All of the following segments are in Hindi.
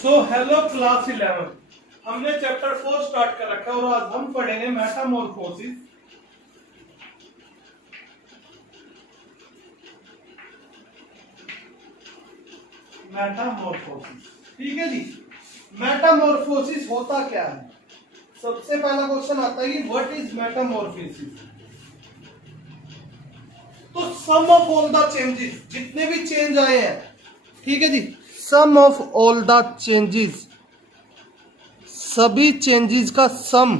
So hello class 11। हमने चैप्टर 4 स्टार्ट कर रखा है और आज हम पढ़ेंगे मेटामॉर्फोसिस। मेटामॉर्फोसिस, ठीक है जी। मेटामॉर्फोसिस होता क्या है? सबसे पहला क्वेश्चन आता है कि व्हाट इज मेटामॉर्फोसिस। तो sum of all the changes, जितने भी चेंज आए हैं, ठीक है जी, sum of all the changes, सभी चेंजेस का sum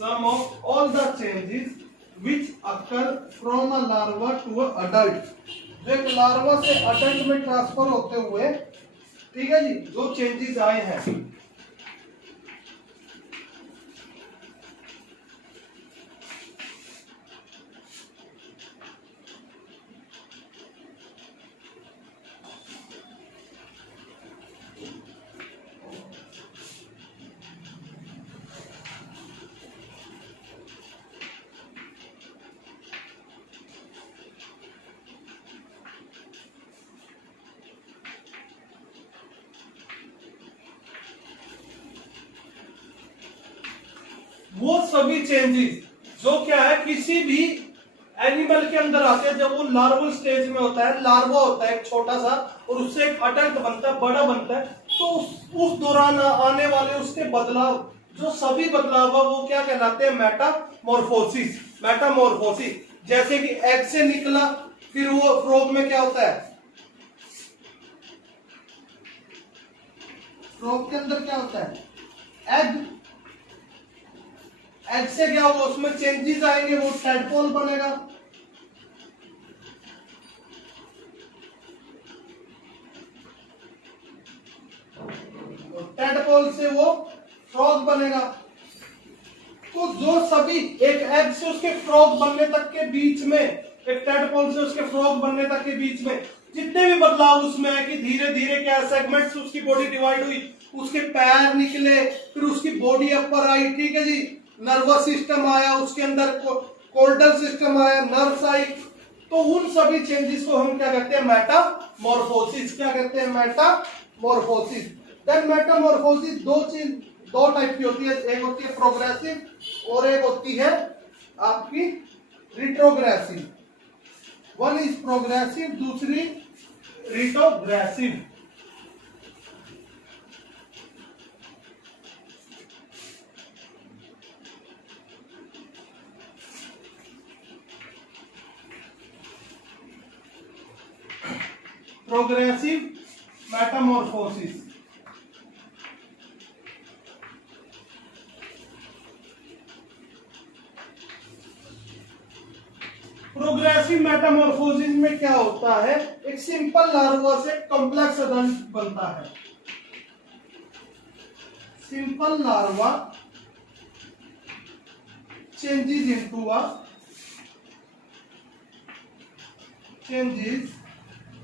of all the changes which occur from a larva to a adult, जो एक लार्वा से अडल्ट में ट्रांसफर होते हुए, ठीक है जी, जो चेंजेस आए हैं, वो सभी चेंजेस जो क्या है किसी भी एनिमल के अंदर आते हैं, जब वो लार्वल स्टेज में होता है, लार्वा होता है एक छोटा सा, और उससे एक अडल्ट बनता है, बड़ा बनता है, तो उस दौरान आने वाले उसके बदलाव, जो सभी बदलाव है, वो क्या कहलाते हैं? मेटामॉर्फोसिस। मेटामॉर्फोसिस जैसे कि एग से निकला, फिर वो फ्रॉग में क्या होता है? फ्रॉग के अंदर क्या होता है? एग। एग से क्या होगा? उसमें चेंजेस आएंगे, वो टैडपोल बनेगा। टैडपोल से वो फ्रॉग बनेगा। तो जो सभी एक एग से उसके फ्रॉग बनने तक के बीच में, एक टैडपोल से उसके फ्रॉग बनने तक के बीच में जितने भी बदलाव उसमें है कि धीरे धीरे क्या सेगमेंट्स, उसकी बॉडी डिवाइड हुई, उसके पैर निकले, फिर उसकी बॉडी अपर आई, ठीक है जी, नर्वस सिस्टम आया, उसके अंदर कोर्डल सिस्टम आया, नर्व्स आई, तो उन सभी चेंजेस को हम क्या कहते हैं? मेटामॉर्फोसिस। क्या कहते हैं? मेटामॉर्फोसिस। देन मेटामॉर्फोसिस दो टाइप की होती है, एक होती है प्रोग्रेसिव और एक होती है आपकी रिट्रोग्रेसिव। वन इज प्रोग्रेसिव, दूसरी retrogressive. Progressive Metamorphosis, progressive Metamorphosis में क्या होता है? एक सिंपल लार्वा से कॉम्प्लेक्स अडल्ट बनता है। Simple larva changes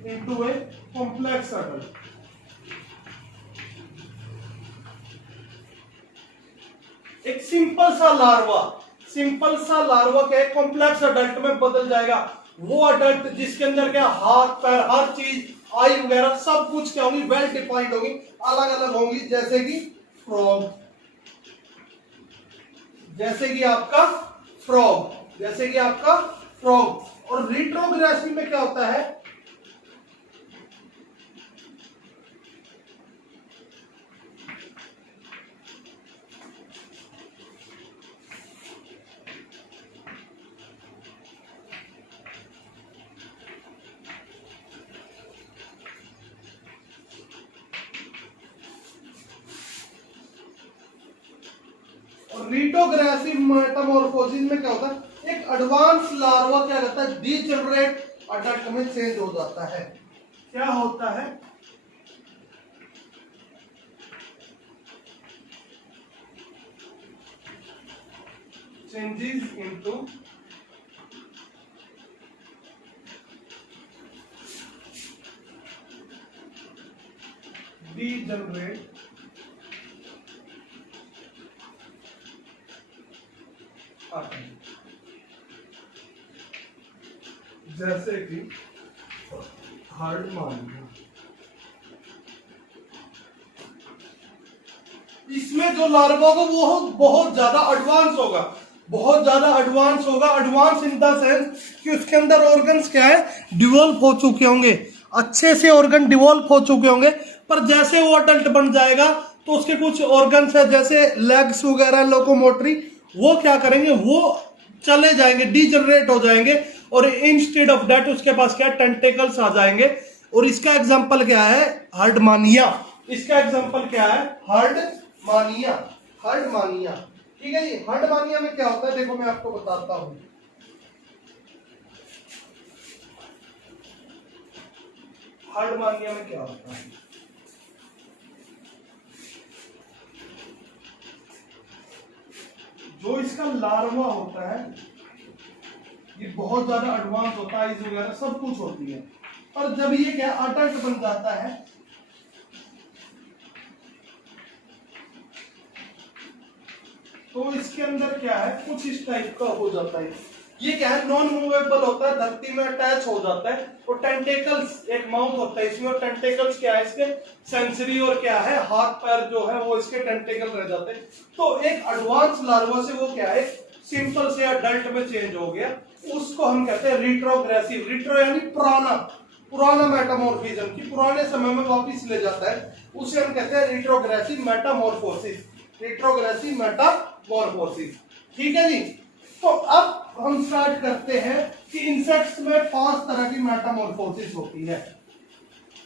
into a complex adult. एक सिंपल सा लार्वा क्या है? कॉम्प्लेक्स अडल्ट में बदल जाएगा। वो अडल्ट जिसके अंदर क्या, हाथ पैर, हर चीज, आई वगैरह सब कुछ क्या होगी? वेल डिफाइंड होगी, अलग अलग होंगी, जैसे कि फ्रॉग, जैसे कि आपका फ्रॉग। और रिट्रोग्रेसिव में क्या होता है? रिट्रोग्रेसिव मेटामॉर्फोसिस में क्या होता है? एक एडवांस लार्वा क्या करता है? डीजेनरेट अडल्ट में चेंज हो जाता है। क्या होता है? चेंजेस इनटू डीजेनरेट जैसे कि हर्ड मान लिया, इसमें जो लार्वा होगा वो बहुत ज्यादा एडवांस होगा, बहुत ज्यादा एडवांस होगा। एडवांस इन द सेंस कि उसके अंदर ऑर्गन्स क्या है, डिवोल्व हो चुके होंगे, अच्छे से ऑर्गन डिवोल्व हो चुके होंगे। पर जैसे वो अडल्ट बन जाएगा तो उसके कुछ ऑर्गन्स है जैसे लेग्स वगैरह, लोकोमोटरी, वो क्या करेंगे, वो चले जाएंगे, डीजनरेट हो जाएंगे, और इंस्टेड ऑफ दैट उसके पास क्या टेंटेकल्स आ जाएंगे। और इसका एग्जांपल क्या है, हर्डमानिया। इसका एग्जांपल क्या है, हर्डमानिया। हर्डमानिया, ठीक है जी। हर्डमानिया में क्या होता है, देखो मैं आपको बताता हूं। हर्डमानिया में क्या होता है, जो इसका लार्वा होता है ये बहुत ज्यादा एडवांस होता है, आइज वगैरह सब कुछ होती है। पर जब ये क्या अडल्ट बन जाता है तो इसके अंदर क्या है, कुछ इस टाइप का हो जाता है। ये क्या है, नॉन मूवेबल होता है, धरती में अटैच हो जाता है। और टेंटेकल्स, एक माउथ होता है इसमें, और टेंटेकल्स क्या है इसके, सेंसरी, और क्या है, हाथ पैर जो है वो इसके टेंटेकल रह जाते हैं। तो एक एडवांस लार्वा से वो क्या है, सिंपल से अडल्ट में चेंज हो गया, उसको हम कहते हैं रिट्रोग्रेसिव। रिट्रो यानी पुराना, पुराना मेटामॉर्फिज्म, की पुराने समय में वापस ले जाता है, उसे हम कहते हैं रिट्रोग्रेसिव मेटामॉर्फोसिस। रिट्रोग्रेसिव मेटामॉर्फोसिस, ठीक है जी। तो अब हम स्टार्ट करते हैं कि इंसेक्ट्स में 5 तरह की मेटामॉर्फोसिस होती है।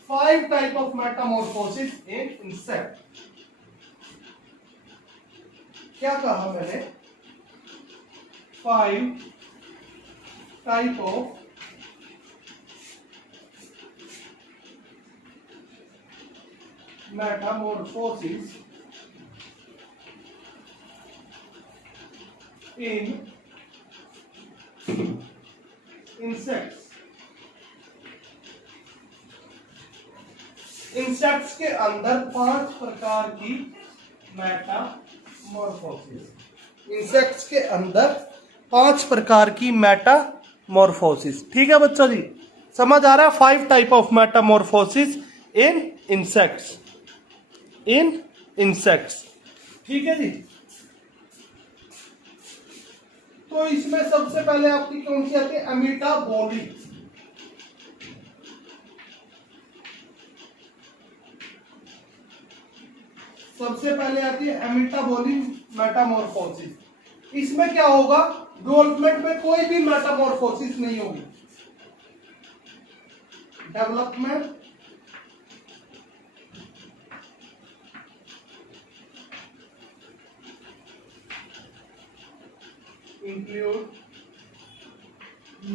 5 type of Metamorphosis in insect. क्या कहा मैंने, 5 type of Metamorphosis in insects. Insects के अंदर 5 प्रकार की मेटामॉर्फोसिस। इंसेक्ट्स के अंदर 5 प्रकार की मेटामॉर्फोसिस, ठीक है बच्चों जी, समझ आ रहा है। 5 type of Metamorphosis in insects, in insects, ठीक है जी। तो इसमें सबसे पहले आपकी कौन सी आती है, अमीटाबोली। सबसे पहले आती है अमीटाबोली मेटामॉर्फोसिस। इसमें क्या होगा, डेवलपमेंट में कोई भी मेटामॉर्फोसिस नहीं होगी। डेवलपमेंट include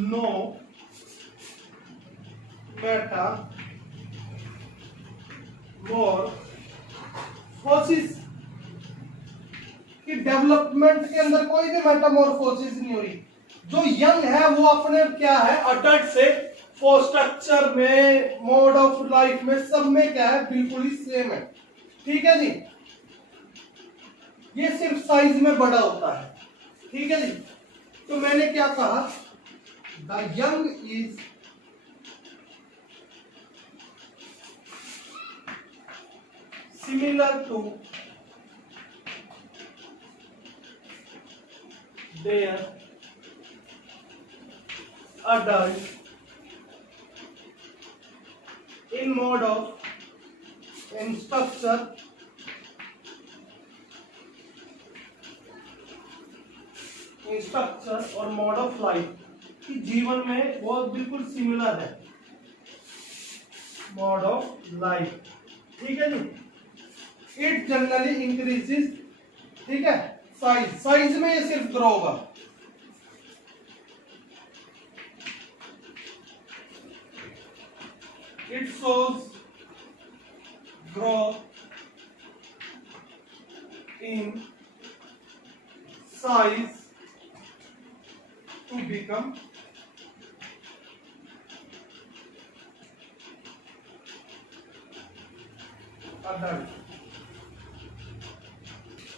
no मेटामॉर्फोसिस, कि डेवलपमेंट के अंदर कोई भी मेटामॉर्फोसिस नहीं हुई। जो यंग है वो अपने क्या है, अडल्ट से वो स्ट्रक्चर में, मोड ऑफ लाइफ में, सब में क्या है, बिल्कुल ही सेम है, ठीक है जी। ये सिर्फ साइज में बड़ा होता है, ठीक है जी। तो मैंने क्या कहा, the young is similar to their adult in mode of in structure और मोड ऑफ लाइफ, कि जीवन में वो बिल्कुल सिमिलर है, मोड ऑफ लाइफ, ठीक है जी। इट जनरली इंक्रीजेस, ठीक है, साइज में ये सिर्फ ग्रो होगा। It shows growth in size to become adult.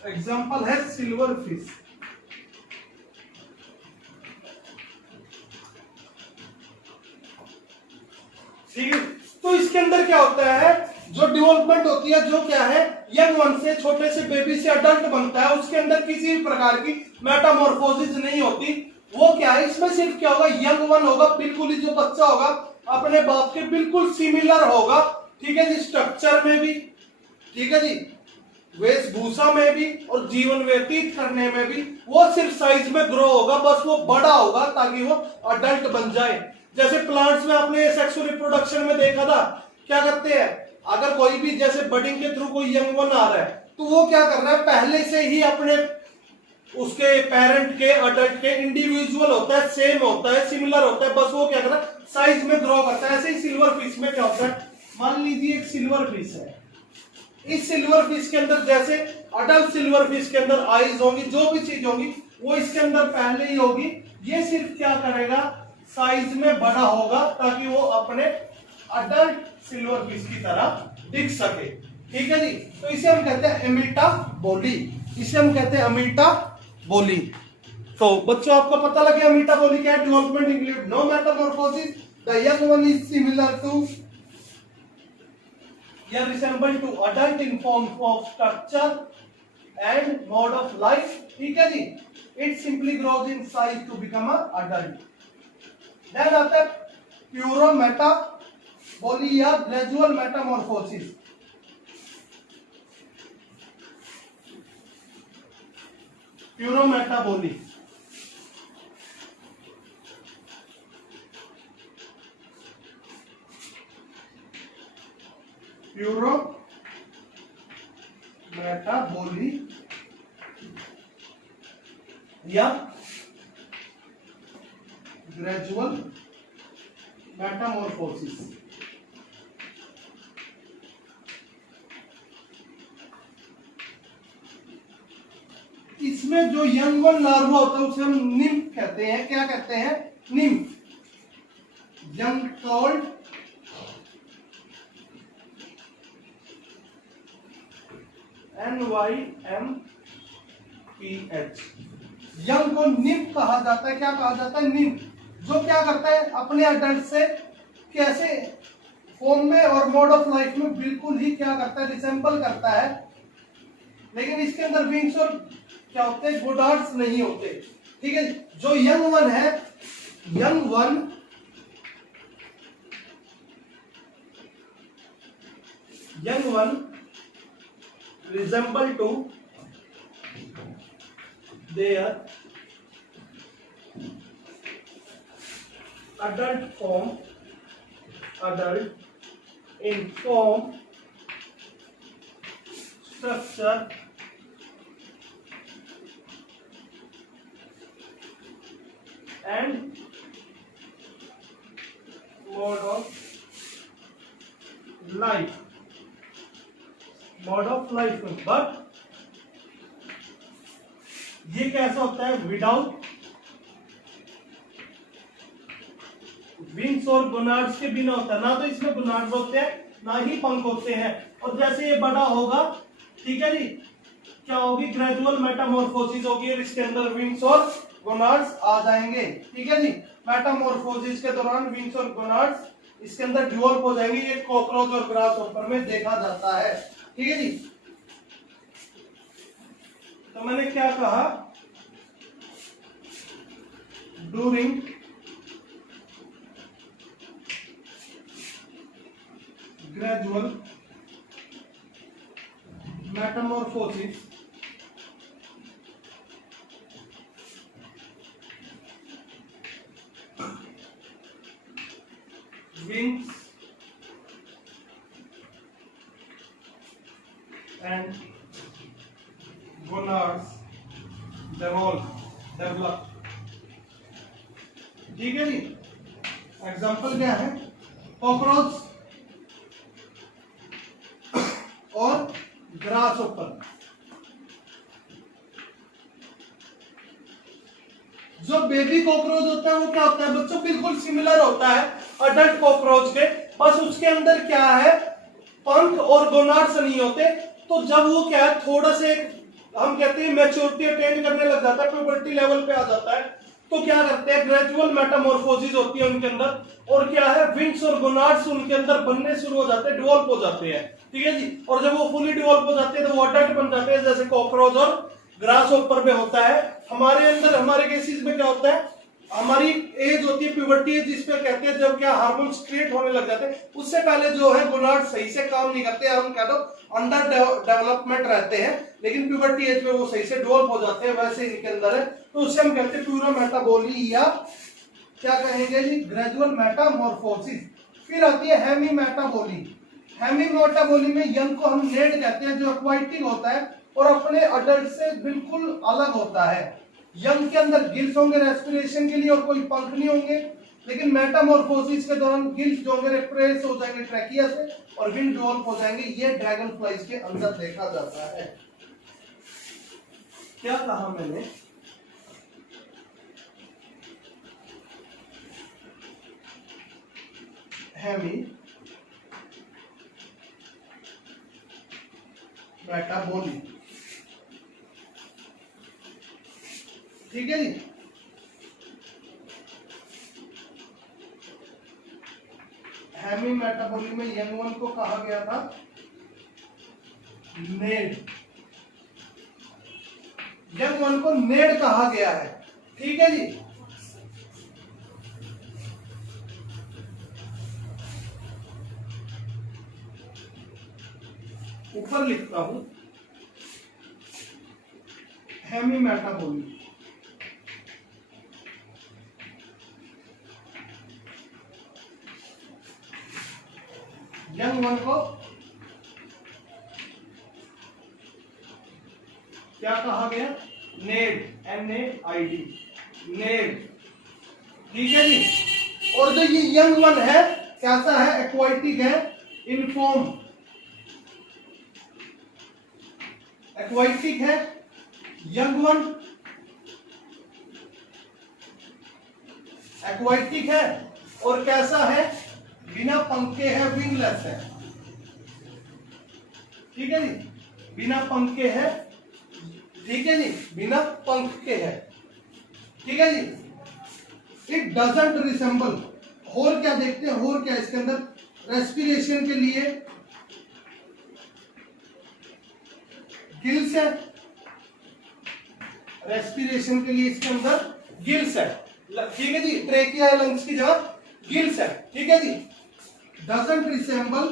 Example है silver fish. ठीक है, तो इसके अंदर क्या होता है, जो डेवलपमेंट होती है, जो क्या है, यंग वन से, छोटे से बेबी से अडल्ट बनता है, उसके अंदर किसी भी प्रकार की मेटामॉर्फोसिस नहीं होती। वो क्या है, इसमें सिर्फ क्या होगा, यंग वन होगा, बिल्कुल ही जो बच्चा होगा अपने बाप के बिल्कुल सिमिलर होगा, ठीक है जी, स्ट्रक्चर में भी, ठीक है जी, वेशभूषा में भी और जीवन व्यतीत करने में भी। वो सिर्फ साइज में ग्रो होगा, बस वो बड़ा होगा ताकि वो अडल्ट बन जाए। जैसे प्लांट्स में आपने सेक्सुअल रिप्रोडक्शन में देखा था, क्या करते हैं, अगर कोई भी जैसे बडिंग के थ्रू कोई यंग वन आ रहा है तो वो क्या कर रहा है, पहले से ही अपने उसके पेरेंट के, अडल्ट के इंडिविजुअल होता है, सेम होता है, सिमिलर होता है, बस वो क्या कर रहा है, साइज में ग्रो करता है। ऐसे ही सिल्वर फिश में क्या होता है, मान लीजिए एक सिल्वर फिश है, इस सिल्वर फिश के अंदर जैसे अडल्ट सिल्वर फिश के अंदर आईज होंगी, जो भी चीज होगी वो इसके अंदर पहले ही होगी। ये सिर्फ क्या करेगा, साइज में बड़ा होगा ताकि वो अपने अडल्ट सिल्वर फिश की तरह दिख सके, ठीक है जी। तो इसे हम कहते हैं अमीटाबोली, इसे हम कहते हैं अमीटाबोली। तो बच्चों आपको पता लगे अमीटाबोली क्या है, development include no metamorphosis, the young one is similar to या resemble to adult in form of structure and mode of life, ठीक है जी। It simply grows in size to become a adult. Then आता है प्यूरोमेटाबोली या ग्रेजुअल मेटामॉर्फोसिस। प्यूरोमेटाबोली या ग्रेजुअल मेटामॉर्फोसिस। इसमें जो यंग वन लार्वा होता है उसे हम निम्फ कहते हैं। क्या कहते हैं, nymph, young called NYMPH। Young को निम्फ कहा जाता है। क्या कहा जाता है, निम्फ, जो क्या करता है, अपने अडल्ट से कैसे फॉर्म में और मोड ऑफ लाइफ में बिल्कुल ही क्या करता है, रिसेंबल करता है, लेकिन इसके अंदर विंग्स और क्या होते हैं, गोनाड्स नहीं होते, ठीक है। जो यंग वन है, young one resemble to their adult form, adult in form, structure and mode of life, but ये कैसा होता है, विदाउट विंग्स और गोनाड्स के बिना होता है। ना तो इसमें गोनाड्स होते हैं, ना ही पंख होते हैं। और जैसे ये बड़ा होगा, ठीक है जी, क्या होगी, ग्रेजुअल मेटामॉर्फोसिस होगी और इसके अंदर विंग्स और गोनाड्स आ जाएंगे, ठीक है जी। मेटामॉर्फोसिस के दौरान विंग्स और गोनाड्स इसके अंदर डेवलप हो जाएंगे। ये कॉकरोच और ग्रासहोपर में देखा जाता है, ठीक है जी। तो मैंने क्या कहा, during gradual Metamorphosis wings and gonads develop, ठीक है जी। एग्जाम्पल क्या है, कॉकरोच और ग्रासहोपर। जो बेबी कॉकरोच होता है वो क्या होता है बच्चों, बिल्कुल सिमिलर होता है अडल्ट कॉकरोच के, बस उसके अंदर क्या है, पंख और गोनाड्स नहीं होते। तो जब वो क्या है, थोड़ा से हम कहते हैं मैच्योरिटी अटेन करने लग जाता है, प्यूबर्टी लेवल पे आ जाता है, तो क्या करते हैं, ग्रेजुअल मेटामॉर्फोसिस होती है उनके अंदर, और क्या है, विंग्स और गोनाड्स उनके अंदर बनने शुरू हो जाते हैं, डिवॉल्व हो जाते हैं, ठीक है जी। और जब वो फुली डिवॉल्व हो जाते हैं तो वो अडल्ट बन जाते हैं, जैसे कॉकरोच और ग्रास ऊपर में होता है। हमारे अंदर हमारे केसेस में क्या होता है, हमारी एज होती है प्यूबर्टी एज, जिसपे कहते हैं जब क्या हार्मोन क्रिएट होने लग जाते हैं, उससे पहले जो है गोनाड सही से काम नहीं करते, हम कह दो अंडर डेवलपमेंट रहते हैं, लेकिन प्यूबर्टी एज में वो सही से डेवलप हो जाते हैं, वैसे इनके अंदर है, तो उससे हम कहते हैं प्यूरो मेटाबोली, या क्या कहेंगे जी, ग्रेजुअल मेटामॉर्फोसिस। फिर आती है हेमी मेटाबोली। हेमी मेटाबोली में यंग को हम नेड कहते हैं, जो एक्वाइटिक होता है और अपने अडल्ट से बिल्कुल अलग होता है। यंग के अंदर गिल्स होंगे रेस्पिरेशन के लिए और कोई पंख नहीं होंगे, लेकिन मेटामॉर्फोसिस के दौरान गिल्स जो होंगे रिप्रेस हो जाएंगे ट्रैकिया से और विंग डेवलप हो जाएंगे। ये ड्रैगन फ्लाइज के अंदर देखा जाता है। क्या कहा मैंने, हेमी मेटाबोली, ठीक है जी। हेमी मेटाबोली में यंग वन को कहा गया था नेड, यंग वन को नेड कहा गया है, ठीक है जी। ऊपर लिखता हूं हेमी मेटाबोली, यंग वन को क्या कहा गया, नेड, NAID, नेड, ठीक है जी। और जो ये यंग वन है कैसा है, एक्वाइटिक है, इनफॉर्म, एक्वाइटिक है यंग वन, एक्वाइटिक है और कैसा है, बिना पंख के है, विंगलेस है, ठीक है जी, बिना पंख के है, ठीक है जी, बिना पंख के है, ठीक है जी। इट डजंट रिसेंबल, और क्या देखते हैं, और क्या इसके अंदर रेस्पिरेशन के लिए गिल्स है, रेस्पिरेशन के लिए इसके अंदर गिल्स है, ठीक है जी, ट्रेकिया लंग्स की जगह गिल्स है, ठीक है जी। Doesn't resemble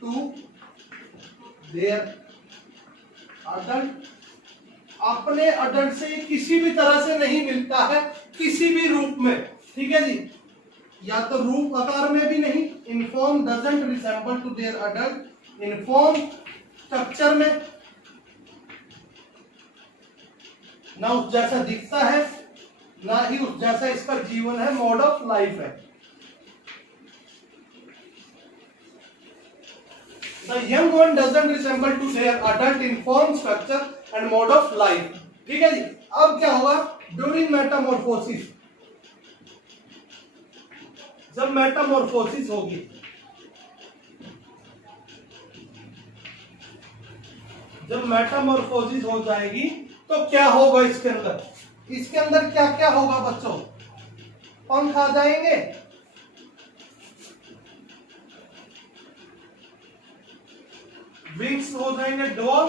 to their adult, अपने अडल्ट से किसी भी तरह से नहीं मिलता है, किसी भी रूप में, ठीक है जी, या तो रूप आकार में भी नहीं, in form doesn't resemble to their adult, in form structure में ना उस जैसा दिखता है, ना ही उस जैसा इसका जीवन है, मोड ऑफ लाइफ है। The young one doesn't resemble to their adult in form, structure and mode of life, ठीक है जी। अब क्या होगा, ड्यूरिंग मेटामॉर्फोसिस, जब मेटामॉर्फोसिस होगी, जब मेटामॉर्फोसिस हो जाएगी तो क्या होगा इसके अंदर, इसके अंदर क्या क्या होगा बच्चों, पंख आ जाएंगे, विंग्स हो जाएंगे डॉल,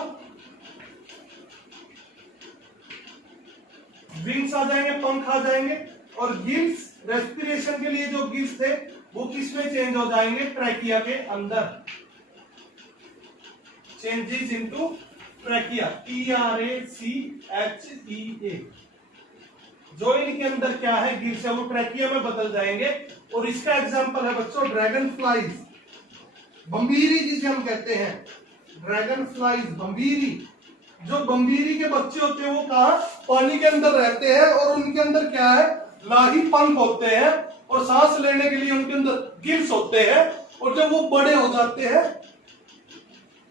विंग्स आ जाएंगे, पंख आ जाएंगे, और गिल्स, रेस्पिरेशन के लिए जो गिल्स थे वो किस में चेंज हो जाएंगे, ट्रैकिया के अंदर, चेंजेस इनटू ट्रैकिया, TRACHEA, जो इनके अंदर क्या है, गिल्स है, वो ट्रैकिया में बदल जाएंगे। और इसका एग्जांपल है बच्चों ड्रैगन फ्लाइज, बम्बीरी जिसे हम कहते हैं, ड्रैगन फ्लाइज, बम्बीरी, जो बम्बीरी के बच्चे होते हैं वो कहा, पानी के अंदर रहते हैं, और उनके अंदर क्या है, लाही पंख होते हैं, और सांस लेने के लिए उनके अंदर गिल्स होते हैं, और जब वो बड़े हो जाते हैं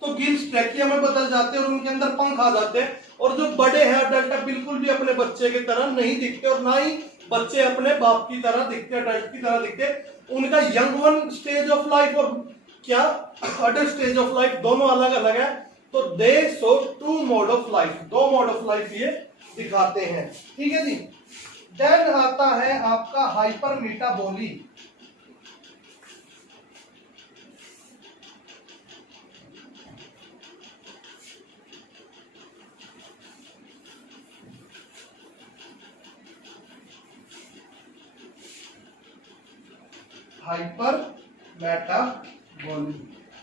तो गिल्स ट्रैकिया में बदल जाते हैं और उनके अंदर पंख आ जाते हैं। और जो बड़े हैं अडल्ट बिल्कुल भी अपने बच्चे की तरह नहीं दिखते, और ना ही बच्चे अपने बाप की तरह दिखते, अडल्ट की तरह दिखते। उनका young one stage of life और क्या अदर स्टेज ऑफ लाइफ दोनों अलग अलग है, तो they show two mode of life, दो मोड ऑफ लाइफ ये दिखाते हैं। ठीक है जी। देन आता है आपका हाइपर मेटाबॉली। हाइपर मेटाबॉली,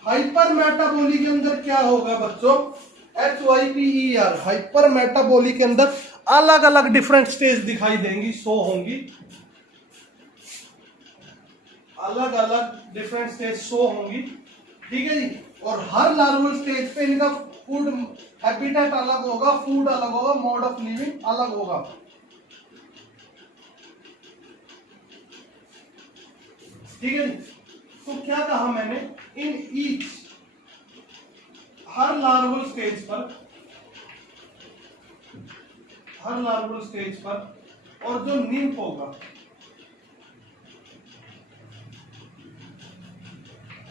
हाइपर मेटाबॉली के अंदर क्या होगा बच्चों, HYPER, हाइपर मेटाबॉली के अंदर अलग अलग डिफरेंट स्टेज दिखाई देंगी, शो होंगी, अलग अलग डिफरेंट स्टेज शो होंगी। ठीक है जी। और हर लार्वल स्टेज पे इनका फूड हैबिटेट अलग होगा, फूड अलग होगा, मोड ऑफ लिविंग अलग होगा। ठीक है। तो क्या कहा मैंने, in each, her larval stage पर, हर लार्वल स्टेज पर, और जो निम्फ होगा,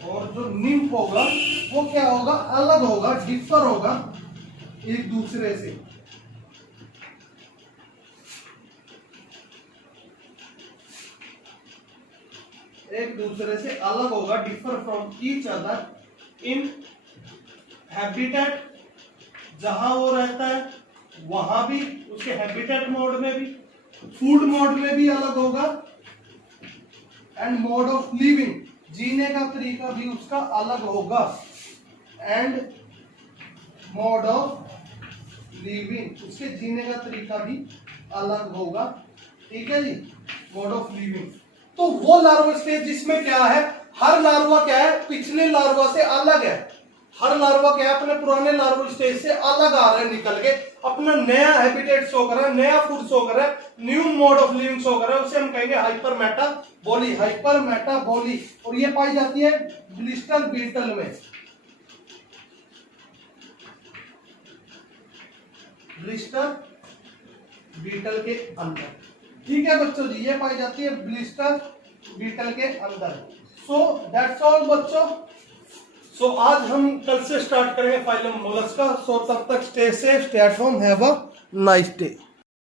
और जो निम्फ होगा वो क्या होगा, अलग होगा, डिफर होगा एक दूसरे से। एक दूसरे से अलग होगा, differ from each other in habitat, जहां वो रहता है वहां भी, उसके हैबिटेट मोड में भी, फूड मोड में भी अलग होगा, एंड मोड ऑफ लिविंग, जीने का तरीका भी उसका अलग होगा, एंड मोड ऑफ लिविंग, उसके जीने का तरीका भी अलग होगा। ठीक है जी, मोड ऑफ लिविंग। तो वो लार्वा स्टेज जिसमें क्या है, हर लार्वा क्या है, पिछले लार्वा से अलग है, हर लार्वा क्या है, अपने पुराने लार्वा स्टेज से अलग आ रहा है, निकल के अपना नया हैबिटेट शो कर रहा है, नया फूड शो कर रहा है, new mode of living show कर रहा है, उसे हम कहेंगे हाइपर मेटाबॉली, हाइपर मेटाबॉली। और ये पाई जाती है ब्लिस्टर बीटल में, ब्लिस्टर बीटल के अंदर। ठीक है बच्चों जी, ये पाई जाती है ब्लिस्टर बीटल के अंदर। सो दैट्स ऑल बच्चों। सो आज हम कल से स्टार्ट करेंगे फाइलम मोलस्का। सो तब तक stay safe, stay at home, have a nice day.